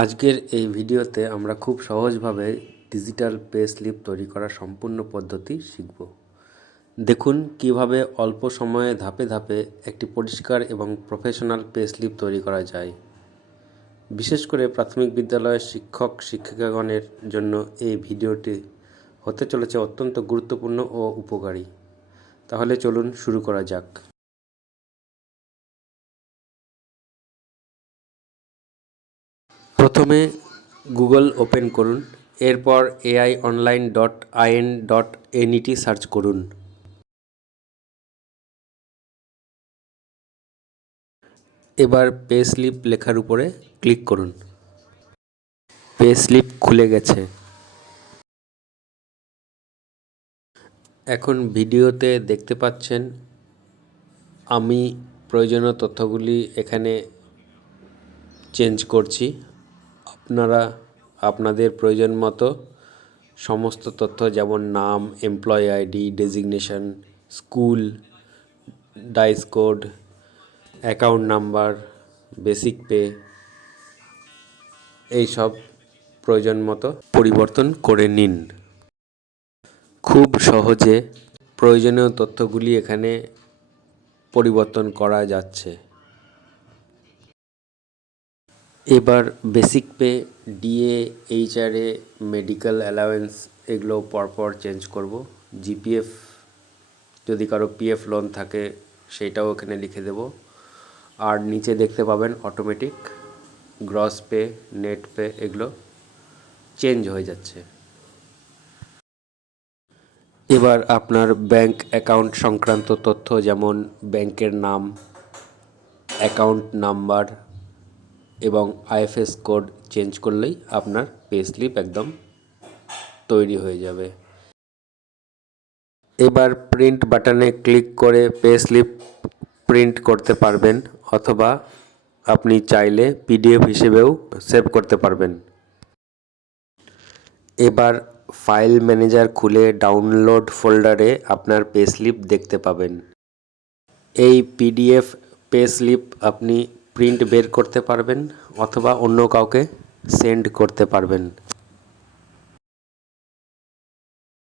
আজকের এই ভিডিওতে আমরা খুব সহজভাবে ডিজিটাল পে স্লিপ তৈরি করার সম্পূর্ণ পদ্ধতি শিখব। দেখুন কিভাবে অল্প সময়ে ধাপে ধাপে একটি পরিষ্কার এবং প্রফেশনাল পে স্লিপ তৈরি করা যায়। বিশেষ করে প্রাথমিক বিদ্যালয়ের শিক্ষক শিক্ষিকাগণের জন্য এই ভিডিওটি হতে চলেছে অত্যন্ত গুরুত্বপূর্ণ ও উপকারী। তাহলে চলুন শুরু করা যাক। প্রথমে গুগল ওপেন করুন, এরপর AIonline.in.net সার্চ করুন। এবার পে স্লিপ লেখার উপরে ক্লিক করুন। পে স্লিপ খুলে গেছে। এখন ভিডিওতে দেখতে পাচ্ছেন আমি প্রয়োজনীয় তথ্যগুলি এখানে চেঞ্জ করছি। আপনারা আপনাদের প্রয়োজন মতো সমস্ত তথ্য যেমন নাম, employee ID, designation, school, DISE code, account number, basic pay এইসব প্রয়োজন মতো পরিবর্তন করে নিন। খুব সহজে প্রয়োজনীয় তথ্যগুলি এখানে পরিবর্তন করা যাচ্ছে। এবার basic pay, DA, HRA, medical allowance এগুলো পরপর চেঞ্জ করব। জিপিএফ যদি কারো পিএফ লোন থাকে সেইটাও এখানে লিখে দেব। আর নিচে দেখতে পাবেন automatic gross pay, net pay এগুলো চেঞ্জ হয়ে যাচ্ছে। এবার আপনার ব্যাংক অ্যাকাউন্ট সংক্রান্ত তথ্য যেমন ব্যাংকের নাম, অ্যাকাউন্ট নাম্বার এবং আইএফএস কোড চেঞ্জ করলেই আপনার পে স্লিপ একদম তৈরি হয়ে যাবে। এবার প্রিন্ট বাটনে ক্লিক করে পে স্লিপ প্রিন্ট করতে পারবেন, অথবা আপনি চাইলে পিডিএফ হিসেবেও সেভ করতে পারবেন। এবার ফাইল ম্যানেজার খুলে ডাউনলোড ফোল্ডারে আপনার পে স্লিপ দেখতে পাবেন। এই পিডিএফ পে স্লিপ আপনি প্রিন্ট বের করতে পারবেন অথবা অন্য কাউকে সেন্ড করতে পারবেন।